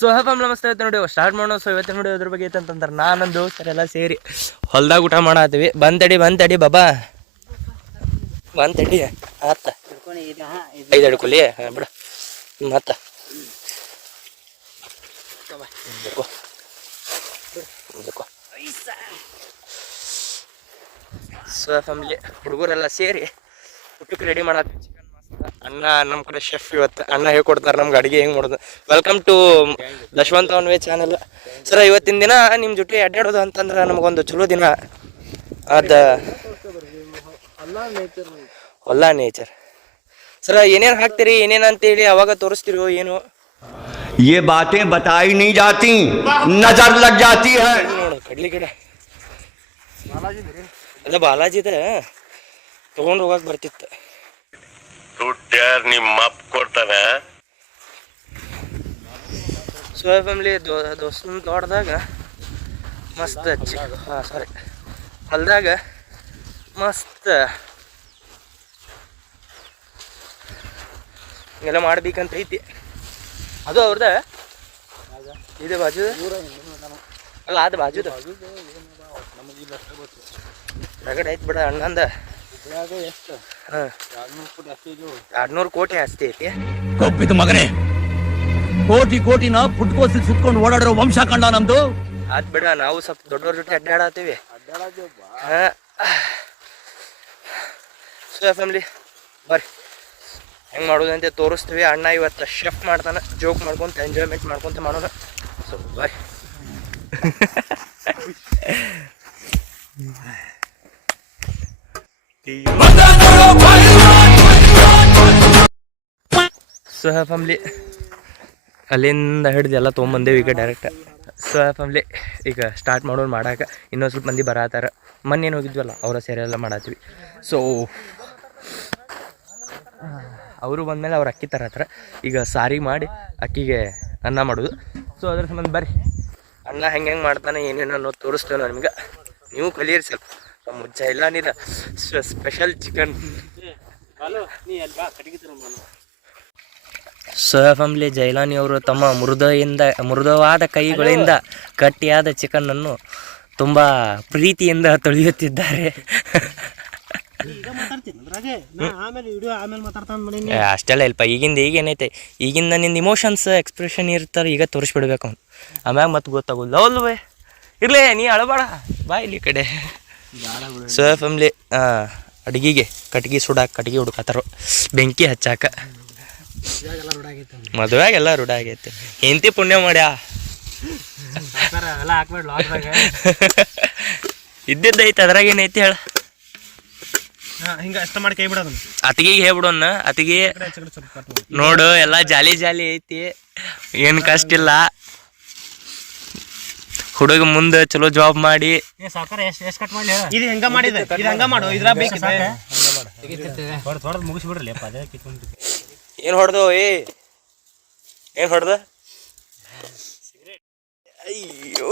So ಹ್ಯಾಪಮ್ ನಮಸ್ತೆ ಆಯ್ತು ನೋಡಿ ಸ್ಟಾರ್ಟ್ ಮಾಡೋಣ. ಸೊ ಇವತ್ತು ನೋಡಿ ಅದ್ರ ಬಗ್ಗೆ ಐತಂತಂದ್ರೆ ನಾನೊಂದು ದೋಸ್ತರೆಲ್ಲ ಸೇರಿ ಹೊಲ್ದಾಗ ಊಟ ಮಾಡತ್ತೀವಿ. ಬಂತಡಿ ಬಾಬಾ ಬಂತಡಿ ಆತ 5 ಅಡ್ಕೊಲಿ ಬಿಡ ಮತ್ತ ಸೊ ಫ್ಯಾಮಿಲಿ ಹುಡುಗರೆಲ್ಲ ಸೇರಿ ಊಟಕ್ಕೆ ರೆಡಿ ಮಾಡತ್ತೀವಿ. ಚಿಕನ್ ಮಸ್ತ್ ಅಣ್ಣ ನಮ್ಮ ಕಡೆ ಶೆಫ್ ಇವತ್ತು ಅಣ್ಣ ಹೇಳ್ಕೊಡ್ತಾರೆ ನಮ್ಗೆ ಅಡುಗೆ ಹೆಂಗೆ ಮಾಡೋದು. Welcome to Dashavanta on veg channel. ಸರ ಇವತ್ತಿನ ದಿನ ನಿಮ್ಮ ಜೊತೆ ಅಡ್ಡಾಡೋದು ಅಂತಂದ್ರೆ ನಮಗೊಂದು ಚಲೋ ದಿನ ಅದ ಹೊಲ್ಲ ನೇಚರ್. ಸರ ಏನೇನು ಹಾಕ್ತೀರಿ ಏನೇನು ಅಂತೇಳಿ ಅವಾಗ ತೋರಿಸ್ತಿರೋ ಏನು ये बातें बताई नहीं जाती, नजर लग जाती है. ನೋಡು ಕಡ್ಲಿ ಗಿಡ ಅಲ್ಲ ಬಾಲಾಜಿದ ತಗೊಂಡು ಹೋಗಕ್ಕೆ ಬರ್ತಿತ್ತು. ನಿಮ್ಮ ಅಪ್ಪ ಕೊಡ್ತಾನೆ. ಸೊ ಫ್ಯಾಮಿಲಿ ದೋಸ್ತನ ತೋಟದಾಗ ಮಸ್ತ್ ಸಾರಿ ಹೊಲ್ದಾಗ ಮಸ್ತ್ ಹಿಂಗೆಲ್ಲ ಮಾಡ್ಬೇಕಂತ ಐತಿ. ಅದು ಅವ್ರದ ಇದು ಬಾಜು ಅಲ್ಲ ಅದು ಬಾಜುದ ರಗಡ್ ಐತಿ ಬಿಡ ಅಣ್ಣಂದ. ಹಾಂ 200 ಕೋಟಿ ಆಸ್ತಿ ಐತಿ. ಕೊಬ್ಬಿದ ಮಗನೇ, ಕೋಟಿನ ಪುಟ್ಕೋಸಿ ಸುತ್ಕೊಂಡು ಓಡಾಡಿರೋ ವಂಶ ಕಂಡ ನಮ್ದು. ಆತ್ ಬಿಡ, ನಾವು ಸ್ವಲ್ಪ ದೊಡ್ಡವ್ರ ಜೊತೆ ಅಡ್ಡಾಡತ್ತೀವಿ. ಸೊ ಫ್ಯಾಮಿಲಿ ಬರ್ರಿ ಹೆಂಗೆ ಮಾಡೋದಂತೆ ತೋರಿಸ್ತೀವಿ. ಅಣ್ಣ ಇವತ್ತು ಶೆಫ್ ಮಾಡ್ತಾನೆ, ಜೋಕ್ ಮಾಡ್ಕೊಂತ ಎಂಜಾಯ್ಮೆಂಟ್ ಮಾಡ್ಕೊಂತ ಮಾಡೋಣ. ಸೊ ಬರ್ರಿ. ಸೊ ಫ್ಯಾಮಿಲಿ ಅಲ್ಲಿಂದ ಹಿಡ್ದು ಎಲ್ಲ ತೊಗೊಂಬಂದೇವು ಈಗ ಡೈರೆಕ್ಟ್. ಸೊ ಫ್ಯಾಮಿಲಿ ಈಗ ಸ್ಟಾರ್ಟ್ ಮಾಡೋದು ಮಾಡಾಕ ಇನ್ನೊಂದು ಸ್ವಲ್ಪ ಮಂದಿ ಬರತ್ತಾರ. ಮೊನ್ನೇನು ಹೋಗಿದ್ವಲ್ಲ ಅವರ ಸೇರಿ ಎಲ್ಲ ಮಾಡತ್ತೀವಿ. ಸೊ ಅವರು ಬಂದಮೇಲೆ ಅವ್ರು ಅಕ್ಕಿ ತರತ್ತಾರ. ಈಗ ಸಾರಿ ಮಾಡಿ ಅಕ್ಕಿಗೆ ಅನ್ನ ಮಾಡೋದು. ಸೊ ಅದ್ರ ಸಂಬಂಧ ಬರ್ರಿ ಅಣ್ಣ ಹೆಂಗೆ ಮಾಡ್ತಾನೆ ಏನೇನು ಅನ್ನೋದು ತೋರಿಸ್ತೇವೆ ನಾನು ನಿಮ್ಗೆ. ನೀವು ಕಲಿಯಿರಿ ಸ್ವಲ್ಪ. ಮುಜ್ಜ ಇಲ್ಲ ನೀದ ಸ್ಪೆಷಲ್ ಚಿಕನ್. ಸೊ ಫ್ಯಾಮಿಲಿ ಜೈಲಾನಿ ಅವರು ತಮ್ಮ ಮೃದುವಾದ ಕೈಗಳಿಂದ ಗಟ್ಟಿಯಾದ ಚಿಕನ್ನನ್ನು ತುಂಬ ಪ್ರೀತಿಯಿಂದ ತೊಳೆಯುತ್ತಿದ್ದಾರೆ. ಅಷ್ಟೆಲ್ಲ ಇಲ್ಪ ಈಗೇನೈತೆ ಈಗಿಂದ ನಿಂದು ಇಮೋಷನ್ಸ್ ಎಕ್ಸ್ಪ್ರೆಷನ್ ಇರ್ತಾರೆ. ಈಗ ತೋರಿಸ್ಬಿಡ್ಬೇಕು ಅವ್ನು, ಆಮ್ಯಾಗ ಮತ್ತೆ ಗೊತ್ತಾಗೋಲ್ಲ. ಅಲ್ವೇ ಇರ್ಲೇ ನೀ ಅಳಬೇಡ ಬಾ ಇಲ್ಲಿ ಕಡೆ. ಸೊ ಫ್ಯಾಮಿಲಿ ಅಡುಗೆಗೆ ಕಟ್ಗೆ ಸುಡಾಕ ಕಟ್ಗೆ ಹುಡುಕತ್ತಾರ, ಬೆಂಕಿ ಹಚ್ಚಾಕ. ಮದುವೆಗೆಲ್ಲ ರೂಢ ಆಗೈತೆ. ಹೆಂಡತಿ ಪುಣ್ಯ ಮಾಡ್ಯಾ ಇದ್ದಿದ್ದೈತೆ. ಅದ್ರಾಗ ಏನೈತಿ ಹೇಳ, ಅತಿಗೆ ಹೇಳ್ಬಿಡೋಣ. ಅತಿಗೆ ನೋಡು ಎಲ್ಲ ಜಾಲಿ ಐತಿ, ಏನು ಕಷ್ಟ ಇಲ್ಲ. ಹುಡುಗ ಮುಂದೆ ಚಲೋ ಜಾಬ್ ಮಾಡಿ ಏನು ಹೊಡೆದು ಏನು ಹೊಡೆದ ಅಯ್ಯೋ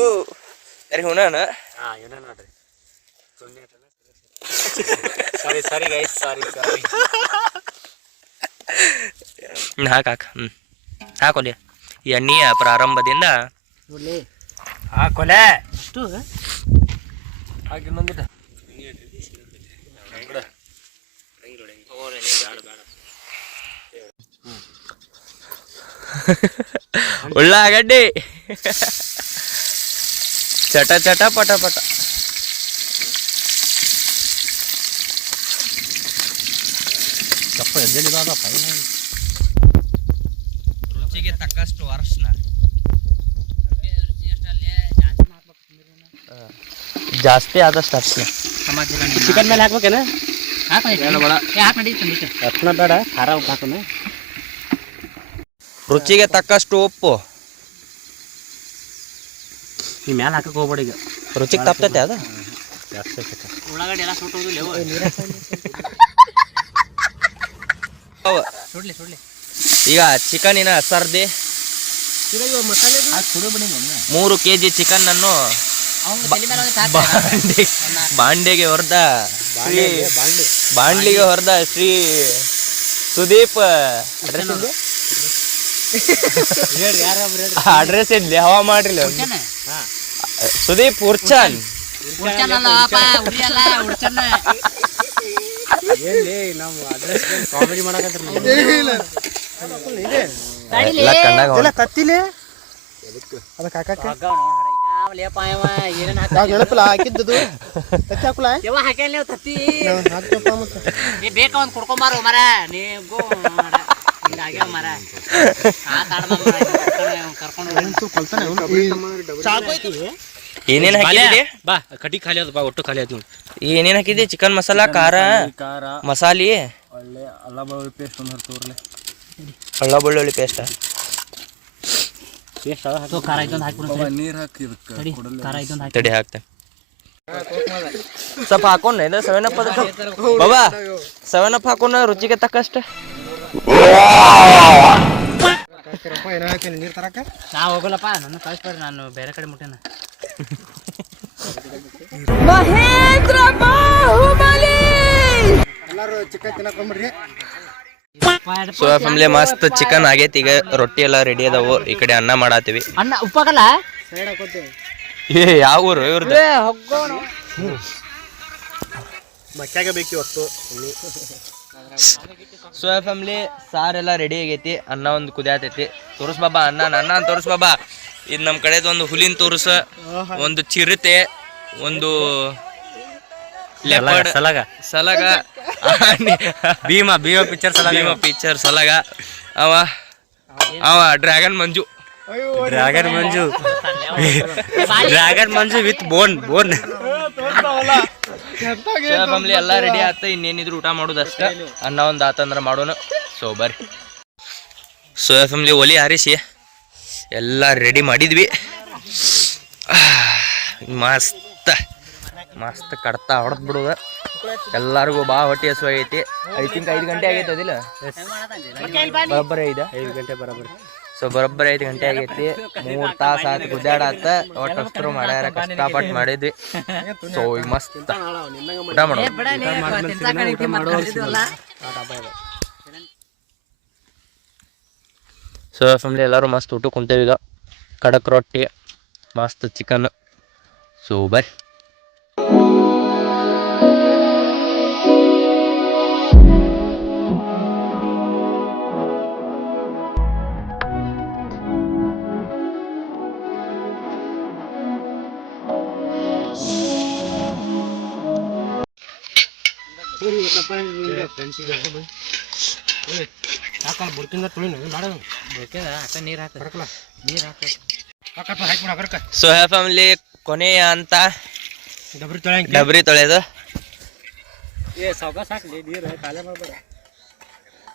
ಯಾರಿಗೆ ಹುಣ ನೋಡ್ರಿ. ಹಾಕ ಹಾಕೊಲೆ ಎಣ್ಣೆಯ ಪ್ರಾರಂಭದಿಂದ ಹಾಕೊಲೆ ಅಷ್ಟು ಹಾಕಿ ಇನ್ನೊಂದಿಟ ಉಳ್ಳಾಗಡ್ಡಿ ಚಟ ಚಟ ಪಟ ಪಟ. ರುಚಿಗೆ ತಕ್ಕಷ್ಟು ಅರಶಿನ, ಜಾಸ್ತಿ ಆದಷ್ಟು ಅರಶಿನ. ಚಿಕನ್ ಮೇಲೆ ಹಾಕ್ಬೇಕೇನ? ಅರ್ಶಿನ ಬೇಡ, ಖಾರ ಉಪ್ಪು ಹಾಕೋಣ. ರುಚಿಗೆ ತಕ್ಕಷ್ಟು ಉಪ್ಪು. ಈ ಮ್ಯಾಲೆ ಹಾಕಕ್ಕೆ ಹೋಗ್ಬೇಡ, ಈಗ ರುಚಿಗೆ ತಪ್ತೈತೆ ಅದು. ಉಳ್ಳಾಗಡ್ಡಿ ಎಲ್ಲ ಸುಡ್ಲಿ. ಈಗ ಚಿಕನಿನ ಸರ್ದಿ 3 kg ಚಿಕನ್ನನ್ನು ಬಾಂಡೆಗೆ ಬಾಂಡ್ಲಿಗೆ ಹೊರದ ಶ್ರೀ ಸುದೀಪ್ ಅಡ್ರೆಸ್ ಇಡ್ಲಿ ಹವಾ ಮಾಡ್ರಿ ಸುದೀಪ್ ಉರ್ಚನ್ ಕಾಮಿಡಿ ಮಾಡಕತ್ರ ಎಲ್ಲ ಕಣ್ಣಾಗ ಕತ್ತಿಲೆ ಅದ ಕಾಕ ಎಳಪಲ್ಲ ಹಾಕಿದ್ದದು ಕತ್ತಿ ಹಾಕುಲ್ಲ ಬೇಕ ಒಂದ್ ಕುಡ್ಕೊಂಬಾರು ಮರ ನೀವು ಹಿಂಗಾಗ್ಯಾವ ಮರ ಏನೇನ್ ಹಾಕಿದ್ರಿ ಬಾ ಕಟಿ ಖಾಲಿ ಅದ ಬಾ ಒಟ್ಟು ಖಾಲಿ ಆಯ್ತು ಏನೇನ್ ಹಾಕಿದ್ರಿ ಚಿಕನ್ ಮಸಾಲಾ ಖಾರ ಮಸಾಲಿ ಒಳ್ಳೆ ಅಲ್ಲ ಬೆಳ್ಳುಳ್ಳಿ ಪೇಸ್ಟ್ ಒಂದು ಹರ್ತವ್ರಲ್ಲ ಅಳ್ಳ ಬೆಳ್ಳುಳ್ಳಿ ಪೇಸ್ಟ್ ಖಾರ ಐತೊಂದು ಹಾಕ್ಬಿಡು ನೀರು ಹಾಕಿ ಇದಕ್ಕೆ ಖಾರ ಐತೊಂದು ಹಾಕಿ ತಡಿ ಹಾಕ್ತೆ ಸ್ವಲ್ಪ ಹಾಕೊಂಡ ಇದು 7up ಅದಕ್ಕೆ ಬಾಬಾ 7up ಹಾಕೋಣ ರುಚಿಗೆ ತಕ್ಕಷ್ಟ ನೀರು ತರಕ ನಾ ಹೋಗಲ್ಲಪ್ಪ ನನ್ನ ಕಳಿಸ್ಬೇಡ್ರಿ ನಾನು ಬೇರೆ ಕಡೆ ಮುಟ್ಟೇನ ಎಲ್ಲಾರು ಚಿಕನ್ ತಿನ್ನಕೊಂಡ್ಬಿಡ್ರಿ ಸೊ ಫ್ಯಾಮಿಲಿ ಮಸ್ತ್ ಚಿಕನ್ ಆಗೈತಿ ಈಗ ರೊಟ್ಟಿ ಎಲ್ಲ ರೆಡಿ ಅದಾವು ಈ ಕಡೆ ಅನ್ನ ಮಾಡಾತೀವಿ ಅಣ್ಣ ಉಪ್ಪಾಗಲ್ಲ ಸೈಡ್ ಹಾಕೋತೀವಿ ಏ ಯಾವ ಊರು ಇವ್ರದ್ದು ಮಕ್ಕಾಗ ಬೇಕು ಇವತ್ತು ಸೊ ಫ್ಯಾಮಿಲಿ ಸಾರೆಲ್ಲ ರೆಡಿ ಆಗೈತಿ ಅನ್ನ ಒಂದು ಕುದಿಯಾತೈತಿ ತೋರಿಸ್ ಬಾಬಾ ಅನ್ನ ತೋರಿಸ್ ಬಾಬಾ ಇದು ನಮ್ಮ ಕಡೆದು ಒಂದು ಹುಲಿನ ತೋರಿಸ ಒಂದು ಚಿರತೆ ಒಂದು leopard, ಸಲಾಗ ಭೀಮಾ ಪಿಕ್ಚರ್ ಸಲಾಗ ಅವ dragon Manju with bone family ಎಲ್ಲ ರೆಡಿ ಆತ ಇನ್ನೇನಿದ್ರು ಊಟ ಮಾಡೋದಷ್ಟ ಅನ್ನ ಒಂದು ಆತಂದ್ರೆ ಮಾಡೋಣ ಸೊ ಬರ್ರಿ ಸೋಯಾ ಫ್ಯಾಮಿಲಿ ಒಲಿ ಹಾರಿಸಿ ಎಲ್ಲ ರೆಡಿ ಮಾಡಿದ್ವಿ ಮಸ್ತ್ ಕಡ್ತಾ ಹೊಡೆದ್ ಬಿಡುದ ಎಲ್ಲರಿಗೂ ಭಾಳ ಹೊಟ್ಟೆ ಹಸು ಆಗೈತಿ ಐ ಥಿಂಕ್ 5 ಗಂಟೆ ಆಗೈತೆ ಅದಿಲ್ಲ ಬರೋಬ್ಬರಿ 5 ಗಂಟೆ ಬರೋಬ್ಬರಿ ಸೊ ಬರೋಬ್ಬರಿ 5 ಗಂಟೆ ಆಗೈತಿ 3 ತಾಸು ಆಯ್ತು ಗುದ್ದಾಡಾತ ಒಟ್ಟು ಅಷ್ಟರು ಮಾಡ್ಯಾರ ಕಷ್ಟಪಟ್ಟು ಮಾಡಿದ್ವಿ ಸೊ ಈಗ ಮಸ್ತ್ ಊಟ ಮಾಡೋದು ಸೊ ಫ್ಯಾಮಿಲಿ ಎಲ್ಲರೂ ಮಸ್ತ್ ಊಟ ಕುಂತೇವಿ ಈಗ ಕಡಕ್ ರೊಟ್ಟಿ ಮಸ್ತ್ ಚಿಕನ್ ಸೊ ಬರ್ರಿ ಸೊ ಫ್ಯಾಮಿಲಿ ಕೊನೆಯ ಅಂತ ಡಬ್ರಿ ತೊಳೆಯೋದು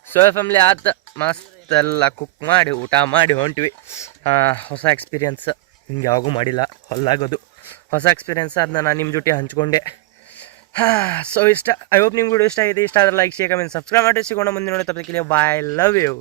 ಸೊ ಫ್ಯಾಮಿಲಿ ಆತ ಮಸ್ತ್ ಎಲ್ಲ ಕುಕ್ ಮಾಡಿ ಊಟ ಮಾಡಿ ಹೊಂಟ್ವಿ ಹೊಸ ಎಕ್ಸ್ಪೀರಿಯನ್ಸ್ ಹಿಂಗೆ ಯಾವಾಗೂ ಮಾಡಿಲ್ಲ ಹೊಲ್ಲಾಗೋದು ಹೊಸ ಎಕ್ಸ್ಪೀರಿಯನ್ಸ್ ಅದನ್ನ ನಾನು ನಿಮ್ಮ ಜೊತೆ ಹಂಚ್ಕೊಂಡೆ ಸೊ ಐ ಹೋಪ್ ನಿಮ್ಗೆ ವಿಡಿಯೋ ಇಷ್ಟ ಆಗಿದೆ ಇಷ್ಟ ಆದರೆ ಲೈಕ್ ಶೇರ್ ಕಮೆಂಟ್ ಸಬ್ಸ್ಕ್ರೈಬ್ ಮಾಡಿ ಸಿಗೋಣ ಮುಂದಿನ ನೋಡಿ ತಪ್ಪಲಿಕ್ಕೆ ಬಾಯ್ ಲವ್ ಯು